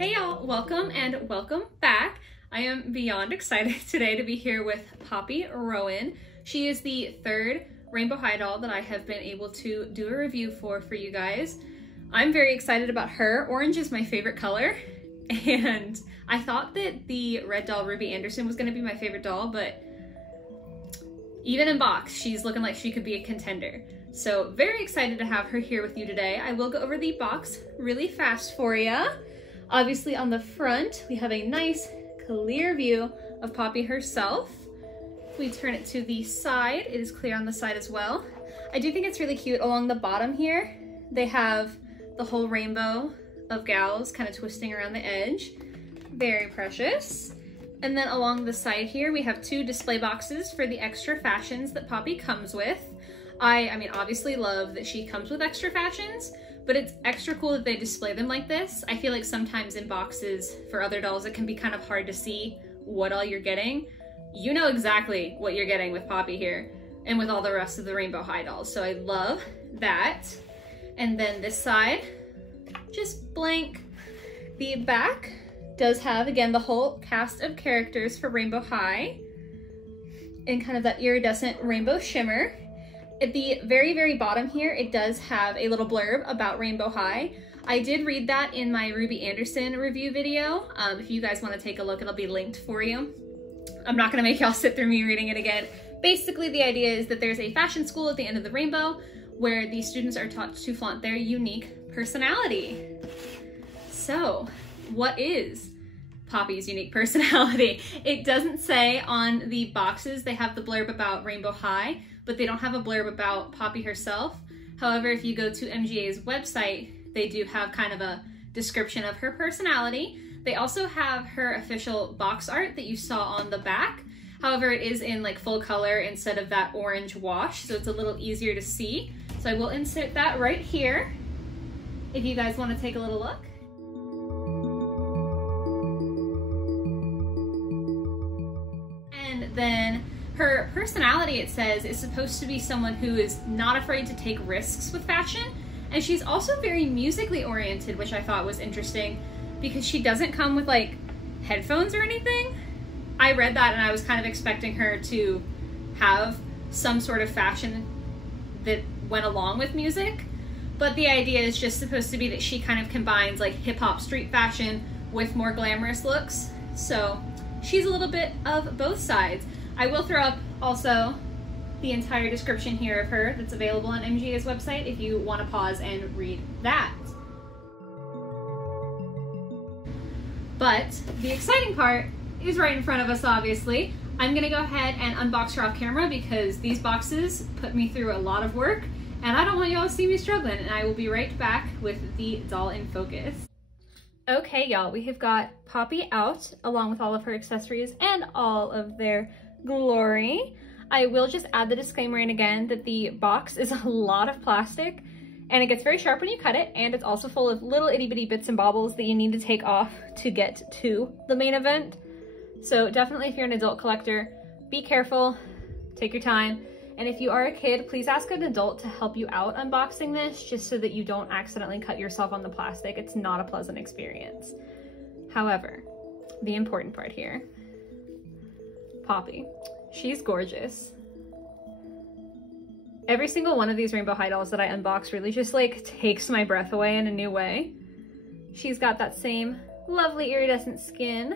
Hey y'all, welcome and welcome back. I am beyond excited today to be here with Poppy Rowan. She is the third Rainbow High doll that I have been able to do a review for you guys. I'm very excited about her. Orange is my favorite color, and I thought that the red doll Ruby Anderson was gonna be my favorite doll, but even in box, she's looking like she could be a contender. So very excited to have her here with you today. I will go over the box really fast for you. Obviously on the front, we have a nice clear view of Poppy herself. If we turn it to the side, it is clear on the side as well. I do think it's really cute along the bottom here. They have the whole rainbow of gals kind of twisting around the edge. Very precious. And then along the side here, we have two display boxes for the extra fashions that Poppy comes with. I mean, obviously love that she comes with extra fashions, but it's extra cool that they display them like this. I feel like sometimes in boxes for other dolls, it can be kind of hard to see what all you're getting. You know exactly what you're getting with Poppy here and with all the rest of the Rainbow High dolls. So I love that. And then this side, just blank. The back does have, again, the whole cast of characters for Rainbow High in kind of that iridescent rainbow shimmer. At the very, very bottom here, it does have a little blurb about Rainbow High. I did read that in my Ruby Anderson review video. If you guys want to take a look, it'll be linked for you. I'm not going to make y'all sit through me reading it again. Basically, the idea is that there's a fashion school at the end of the rainbow where the students are taught to flaunt their unique personality. So, what is Poppy's unique personality? It doesn't say on the boxes. They have the blurb about Rainbow High, but they don't have a blurb about Poppy herself. However, if you go to MGA's website, they do have kind of a description of her personality. They also have her official box art that you saw on the back. However, it is in like full color instead of that orange wash, so it's a little easier to see. So I will insert that right here if you guys want to take a little look. And then her personality, it says, is supposed to be someone who is not afraid to take risks with fashion. And she's also very musically oriented, which I thought was interesting because she doesn't come with like headphones or anything. I read that and I was kind of expecting her to have some sort of fashion that went along with music. But the idea is just supposed to be that she kind of combines like hip hop street fashion with more glamorous looks. So she's a little bit of both sides. I will throw up also the entire description here of her that's available on MGA's website if you want to pause and read that. But the exciting part is right in front of us, obviously. I'm gonna go ahead and unbox her off camera because these boxes put me through a lot of work and I don't want y'all to see me struggling, and I will be right back with the doll in focus. Okay, y'all, we have got Poppy out along with all of her accessories and all of their glory. I will just add the disclaimer in again that the box is a lot of plastic and it gets very sharp when you cut it, and it's also full of little itty bitty bits and bobbles that you need to take off to get to the main event. So definitely if you're an adult collector, be careful, take your time, and if you are a kid, please ask an adult to help you out unboxing this just so that you don't accidentally cut yourself on the plastic. It's not a pleasant experience. However, the important part here, Poppy. She's gorgeous. Every single one of these Rainbow High dolls that I unbox really just like takes my breath away in a new way. She's got that same lovely iridescent skin,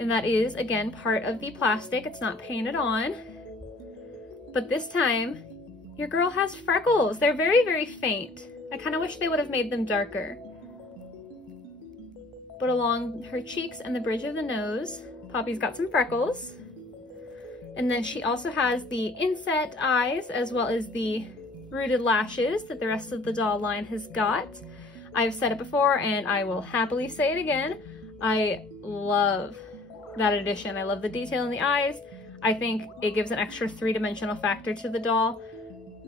and that is, again, part of the plastic. It's not painted on. But this time, your girl has freckles. They're very, very faint. I kind of wish they would have made them darker. But along her cheeks and the bridge of the nose, Poppy's got some freckles. And then she also has the inset eyes as well as the rooted lashes that the rest of the doll line has got. I've said it before and I will happily say it again. I love that addition. I love the detail in the eyes. I think it gives an extra three-dimensional factor to the doll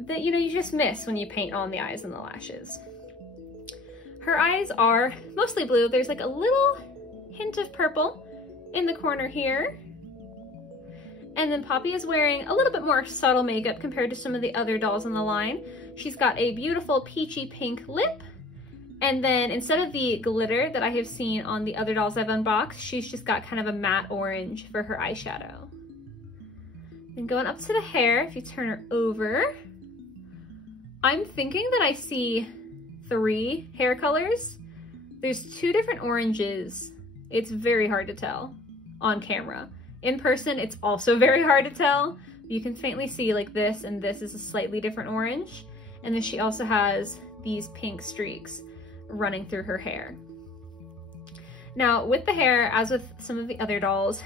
that, you know, you just miss when you paint on the eyes and the lashes. Her eyes are mostly blue. There's like a little hint of purple in the corner here. And then Poppy is wearing a little bit more subtle makeup compared to some of the other dolls on the line. She's got a beautiful peachy pink lip And then instead of the glitter that I have seen on the other dolls I've unboxed, she's just got kind of a matte orange for her eyeshadow. And going up to the hair, if you turn her over, I'm thinking that I see 3 hair colors. There's 2 different oranges. It's very hard to tell on camera. In person, it's also very hard to tell. You can faintly see like this, and this is a slightly different orange. And then she also has these pink streaks running through her hair. Now with the hair, as with some of the other dolls,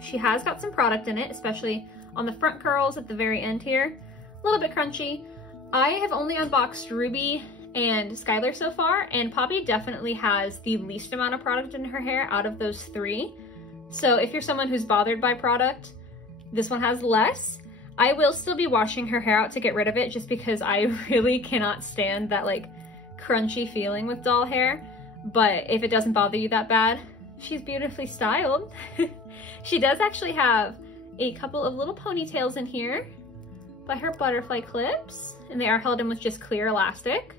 she has got some product in it, especially on the front curls at the very end here. A little bit crunchy. I have only unboxed Ruby and Skylar so far, and Poppy definitely has the least amount of product in her hair out of those 3. So if you're someone who's bothered by product, this one has less. I will still be washing her hair out to get rid of it, just because I really cannot stand that like crunchy feeling with doll hair. But if it doesn't bother you that bad, she's beautifully styled. She does actually have a couple of little ponytails in here by her butterfly clips, and they are held in with just clear elastic.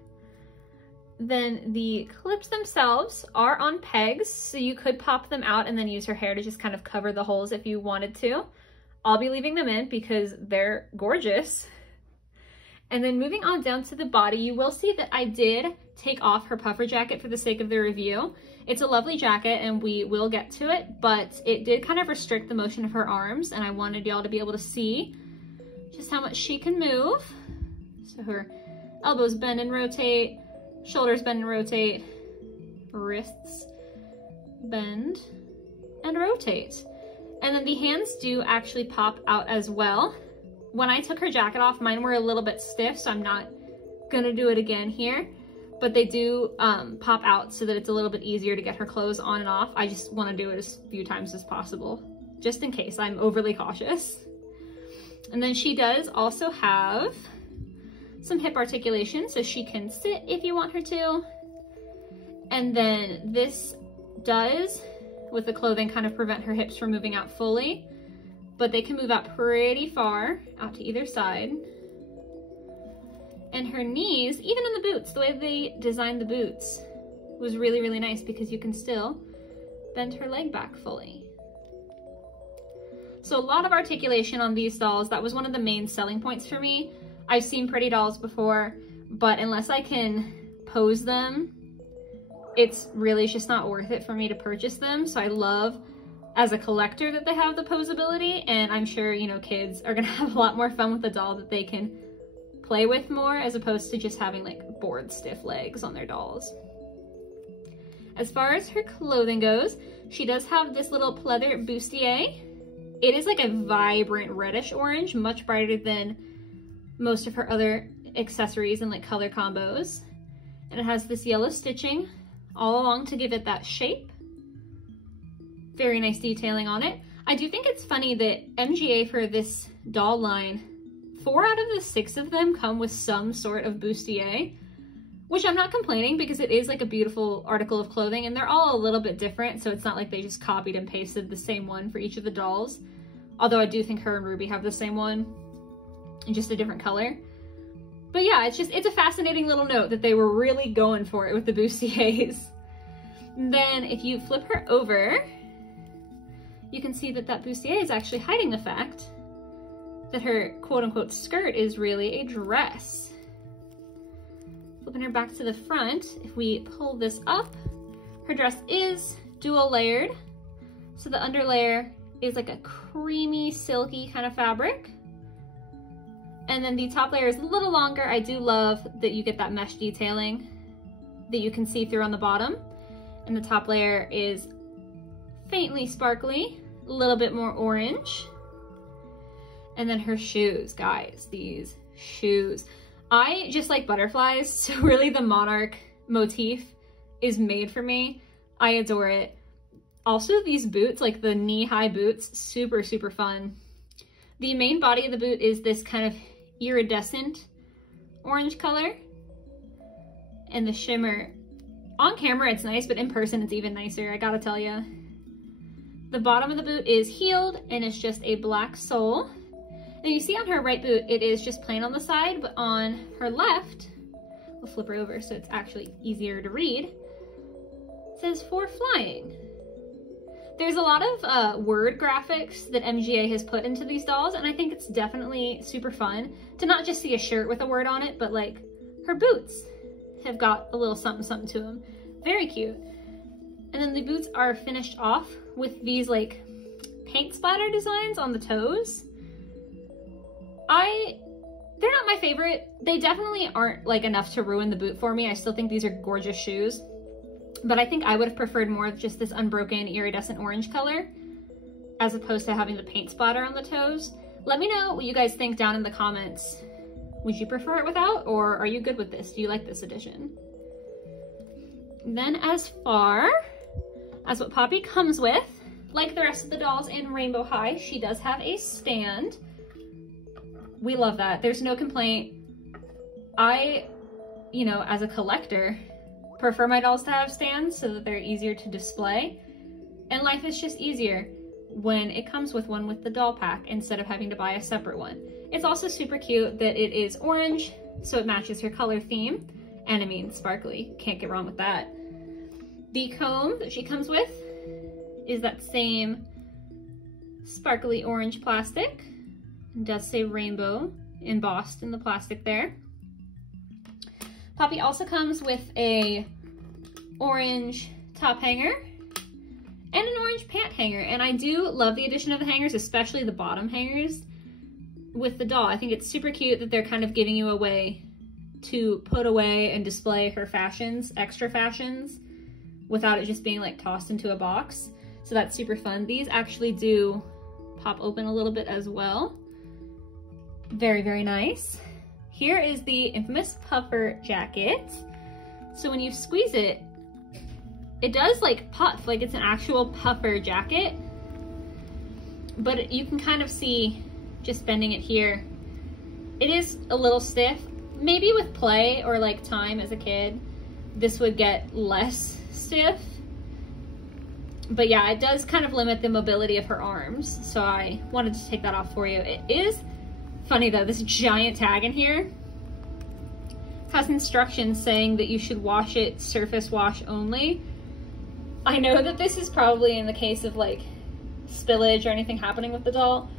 Then the clips themselves are on pegs, so you could pop them out and then use her hair to just kind of cover the holes if you wanted to. I'll be leaving them in because they're gorgeous. And then moving on down to the body, you will see that I did take off her puffer jacket for the sake of the review. It's a lovely jacket and we will get to it, but it did kind of restrict the motion of her arms, and I wanted y'all to be able to see just how much she can move. So her elbows bend and rotate, shoulders bend and rotate, wrists bend and rotate. And then the hands do actually pop out as well. When I took her jacket off, mine were a little bit stiff, so I'm not gonna do it again here, but they do pop out so that it's a little bit easier to get her clothes on and off. I just wanna do it as few times as possible, just in case I'm overly cautious. And then she does also have some hip articulation, so she can sit if you want her to. And then this does, with the clothing, kind of prevent her hips from moving out fully, but they can move out pretty far out to either side. And her knees, even in the boots, the way they designed the boots was really, really nice, because you can still bend her leg back fully. So a lot of articulation on these dolls. That was one of the main selling points for me. I've seen pretty dolls before, but unless I can pose them, it's really just not worth it for me to purchase them. So I love, as a collector, that they have the posability, and I'm sure, you know, kids are gonna have a lot more fun with a doll that they can play with more, as opposed to just having like bored stiff legs on their dolls. As far as her clothing goes, she does have this little pleather bustier. It is like a vibrant reddish orange, much brighter than most of her other accessories and like color combos. And it has this yellow stitching all along to give it that shape. Very nice detailing on it. I do think it's funny that MGA, for this doll line, 4 out of the 6 of them come with some sort of bustier, which I'm not complaining, because it is like a beautiful article of clothing, and they're all a little bit different, so it's not like they just copied and pasted the same one for each of the dolls. Although I do think her and Ruby have the same one in just a different color. But yeah, it's a fascinating little note that they were really going for it with the bustiers. Then if you flip her over, you can see that that bustier is actually hiding the fact that her quote-unquote skirt is really a dress. Flipping her back to the front, if we pull this up, her dress is dual layered. So the underlayer is like a creamy, silky kind of fabric. And then the top layer is a little longer. I do love that you get that mesh detailing that you can see through on the bottom. And the top layer is faintly sparkly, a little bit more orange. And then her shoes, guys, these shoes. I just like butterflies, so really the monarch motif is made for me. I adore it. Also, these boots, like the knee-high boots, super, super fun. The main body of the boot is this kind of iridescent orange color. And the shimmer, on camera it's nice, but in person it's even nicer, I gotta tell you. The bottom of the boot is heeled, and it's just a black sole. And you see on her right boot, it is just plain on the side, but on her left, I'll flip her over so it's actually easier to read. It says for flying. There's a lot of word graphics that MGA has put into these dolls, and I think it's definitely super fun to not just see a shirt with a word on it, but like her boots have got a little something something to them. Very cute. And then the boots are finished off with these like paint splatter designs on the toes. They're not my favorite. They definitely aren't like enough to ruin the boot for me. I still think these are gorgeous shoes, but I think I would have preferred more of just this unbroken iridescent orange color as opposed to having the paint splatter on the toes. Let me know what you guys think down in the comments. Would you prefer it without, or are you good with this? Do you like this edition? Then as far as what Poppy comes with, like the rest of the dolls in Rainbow High, she does have a stand. We love that. There's no complaint. I, you know, as a collector, prefer my dolls to have stands so that they're easier to display. And life is just easier when it comes with one with the doll pack instead of having to buy a separate one. It's also super cute that it is orange, so it matches her color theme. And I mean, sparkly. Can't get wrong with that. The comb that she comes with is that same sparkly orange plastic. It does say rainbow embossed in the plastic there. Poppy also comes with a orange top hanger and an orange pant hanger. And I do love the addition of the hangers, especially the bottom hangers with the doll. I think it's super cute that they're kind of giving you a way to put away and display her fashions, extra fashions, without it just being like tossed into a box. So that's super fun. These actually do pop open a little bit as well. Very, very nice. Here is the infamous puffer jacket. So when you squeeze it, it does like puff, like it's an actual puffer jacket. But you can kind of see, just bending it here, it is a little stiff. Maybe with play or like time as a kid, this would get less stiff. But yeah, it does kind of limit the mobility of her arms. So I wanted to take that off for you. It is funny though, this giant tag in here has instructions saying that you should wash it surface wash only. I know that this is probably in the case of like spillage or anything happening with the doll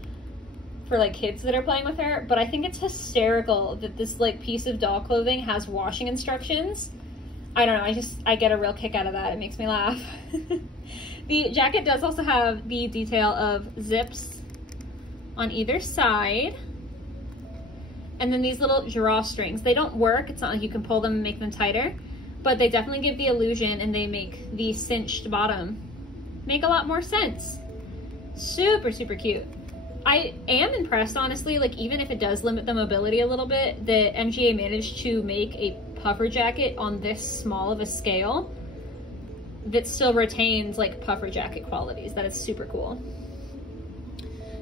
for like kids that are playing with her, but I think it's hysterical that this like piece of doll clothing has washing instructions. I don't know, I get a real kick out of that. It makes me laugh. The jacket does also have the detail of zips on either side. And then these little drawstrings. They don't work. It's not like you can pull them and make them tighter, but they definitely give the illusion and they make the cinched bottom make a lot more sense. Super, super cute. I am impressed, honestly, like even if it does limit the mobility a little bit, that MGA managed to make a puffer jacket on this small of a scale that still retains like puffer jacket qualities. That is super cool.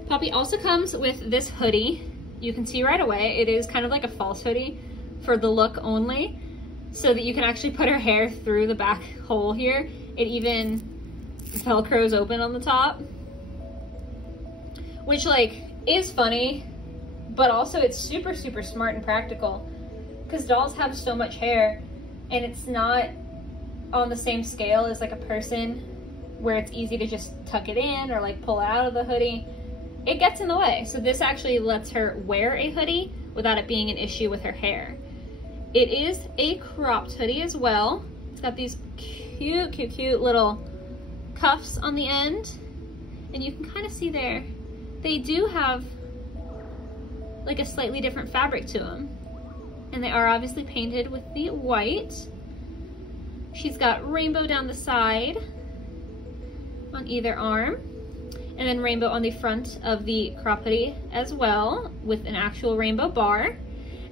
Poppy also comes with this hoodie. You can see right away, it is kind of like a false hoodie for the look only, so that you can actually put her hair through the back hole here. It even Velcros open on the top, which like is funny, but also it's super, super smart and practical because dolls have so much hair and it's not on the same scale as like a person where it's easy to just tuck it in or like pull it out of the hoodie. It gets in the way. So this actually lets her wear a hoodie without it being an issue with her hair. It is a cropped hoodie as well. It's got these cute, cute, cute little cuffs on the end. And you can kind of see there, they do have like a slightly different fabric to them. And they are obviously painted with the white. She's got rainbow down the side on either arm. And then rainbow on the front of the crop hoodie as well, with an actual rainbow bar.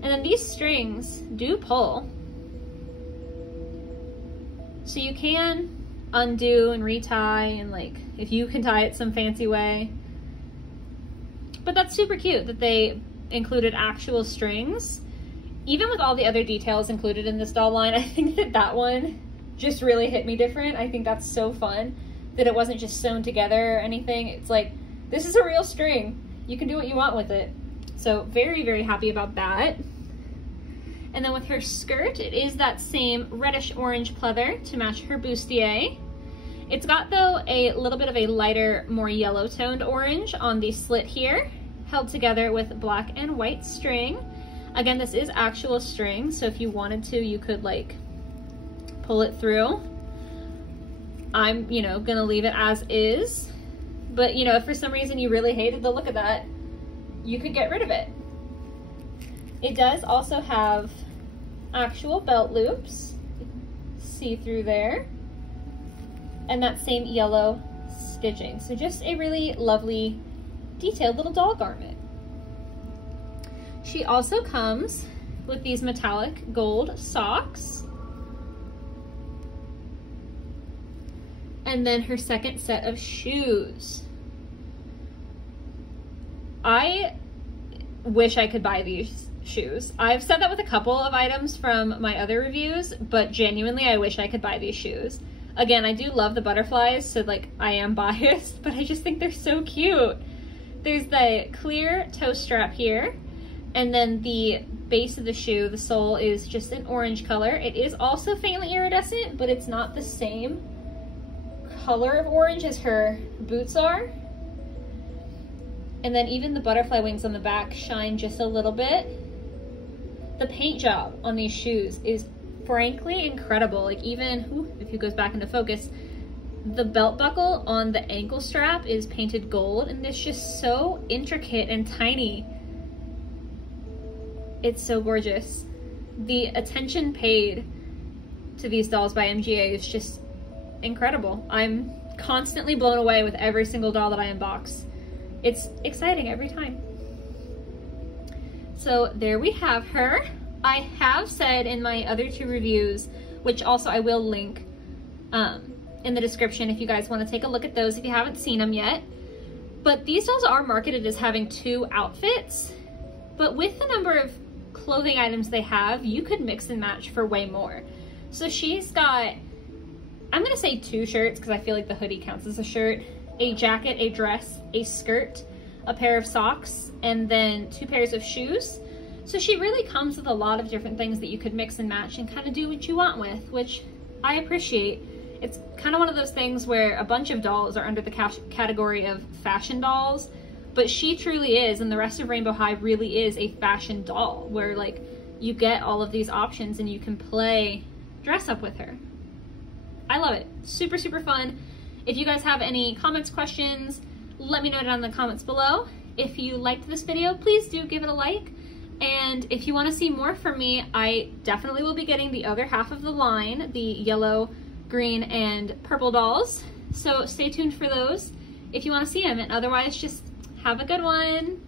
And then these strings do pull. So you can undo and retie, and like, if you can tie it some fancy way. But that's super cute that they included actual strings. Even with all the other details included in this doll line, I think that that one just really hit me different. I think that's so fun that it wasn't just sewn together or anything. It's like, this is a real string. You can do what you want with it. So very, very happy about that. And then with her skirt, it is that same reddish orange pleather to match her bustier. It's got, though, a little bit of a lighter, more yellow toned orange on the slit here, held together with black and white string. Again, this is actual string, so if you wanted to, you could like pull it through. I'm, you know, gonna leave it as is, but you know, if for some reason you really hated the look of that, you could get rid of it. It does also have actual belt loops, see through there, and that same yellow stitching. So just a really lovely, detailed little doll garment. She also comes with these metallic gold socks. And then her second set of shoes. I wish I could buy these shoes. I've said that with a couple of items from my other reviews, but genuinely I wish I could buy these shoes. Again, I do love the butterflies, so like I am biased, but I just think they're so cute. There's the clear toe strap here, and then the base of the shoe, the sole, is just an orange color. It is also faintly iridescent, but it's not the same color of orange as her boots are. And then even the butterfly wings on the back shine just a little bit. The paint job on these shoes is frankly incredible. Like even, if it goes back into focus, the belt buckle on the ankle strap is painted gold, and it's just so intricate and tiny. It's so gorgeous. The attention paid to these dolls by MGA is just incredible. I'm constantly blown away with every single doll that I unbox. It's exciting every time. So there we have her. I have said in my other two reviews, which also I will link in the description if you guys want to take a look at those if you haven't seen them yet, but these dolls are marketed as having 2 outfits, but with the number of clothing items they have, you could mix and match for way more. So she's got, I'm gonna say 2 shirts because I feel like the hoodie counts as a shirt, a jacket, a dress, a skirt, a pair of socks, and then 2 pairs of shoes. So she really comes with a lot of different things that you could mix and match and kind of do what you want with, which I appreciate. It's kind of one of those things where a bunch of dolls are under the category of fashion dolls, but she truly is, and the rest of Rainbow High really is a fashion doll where like you get all of these options and you can play dress up with her. I love it. Super, super fun. If you guys have any comments, questions, let me know down in the comments below. If you liked this video, please do give it a like. And if you want to see more from me, I definitely will be getting the other half of the line, the yellow, green, and purple dolls. So stay tuned for those if you want to see them. And otherwise, just have a good one.